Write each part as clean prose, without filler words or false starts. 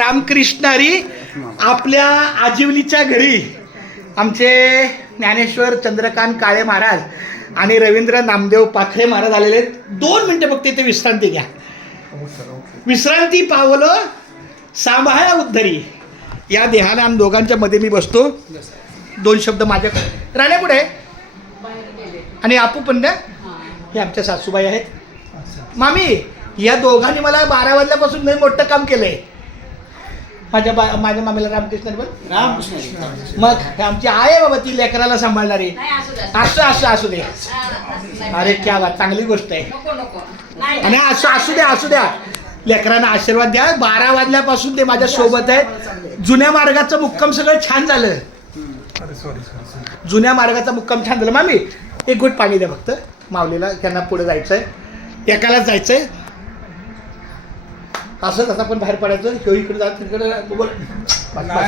रामकृष्णारी आपल्या आजिवलीच्या घरी आमचे ज्ञानेश्वर चंद्रकांत काळे महाराज आणि रवींद्र नामदेव पाखरे महाराज आलेले आहेत. 2 मिनिटं फक्त इथे विश्रांती घ्या. विश्रांती पावलं सांभाळा उद्धरी. या देहाला आम्ही दोघांच्या मध्ये मी बसतो. 2 शब्द माझ्याकडे. राण्या कुठे आहे? आणि आपू पंड्या हे आमच्या सासूबाई आहेत. मामी या दोघांनी मला 12 वाजल्यापासून लई मोठं काम केलंय. माझ्या मामीला रामकृष्ण बोल. रामकृष्ण मग आमची आहे बाबा ती लेकराला सांभाळणारी. असू दे. अरे क्या बात, चांगली गोष्ट आहे. आणि असू द्या लेकरांना आशीर्वाद द्या. 12 वाजल्यापासून ते माझ्या सोबत आहे. जुन्या मार्गाचं मुक्काम सगळं छान झालं. जुन्या मार्गाचा मुक्काम छान झालं. मामी एक घोट पाणी द्या फक्त माऊलीला. त्यांना पुढे जायचंय, एकालाच जायचंय. असं कसं पण बाहेर पडायचं. ह्यो इकडे जात तिकडे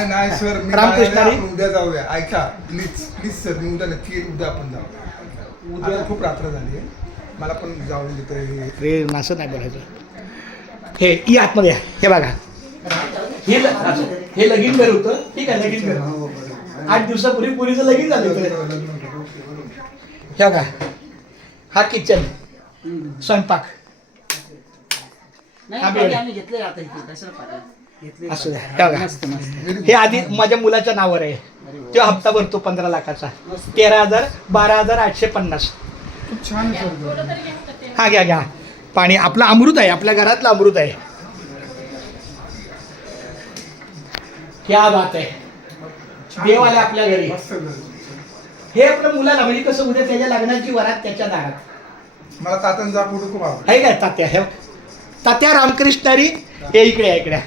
नाही सर, रामकृष्णारी उद्या जाऊया. ऐका प्लीज सर, मी उद्या नक्की उद्या आपण जाऊ. उद्या खूप रात्र झाली आहे, मला पण जाऊन देतं. रे असं नाही बोलायचं. हे ई आतमध्ये या. हे बघा हे लगीन घर होतं. ठीक आहे, लगीन घर 8 दिवसापूर्वी पुरीचं लगीन झालं. हे बघा हा किचन, स्वयंपाक. असं हे आधी माझ्या मुलाच्या नावावर आहे. तो हप्ता भरतो 15 लाखाचा. 13,000 12,850. खूप छान. हा घ्या पाणी. आपलं अमृत आहे, आपल्या घरातलं अमृत आहे. क्या बात आहे. देव आले आपल्या घरी. हे आपल्या मुलाला म्हणजे कसं उद्या त्याच्या लग्नाची वरात त्याच्या दारात. मला तात्यांचा फोटो खूप आवडतो. आहे काय तात्या? हे तात्या रामकृष्णारी. हे इकडे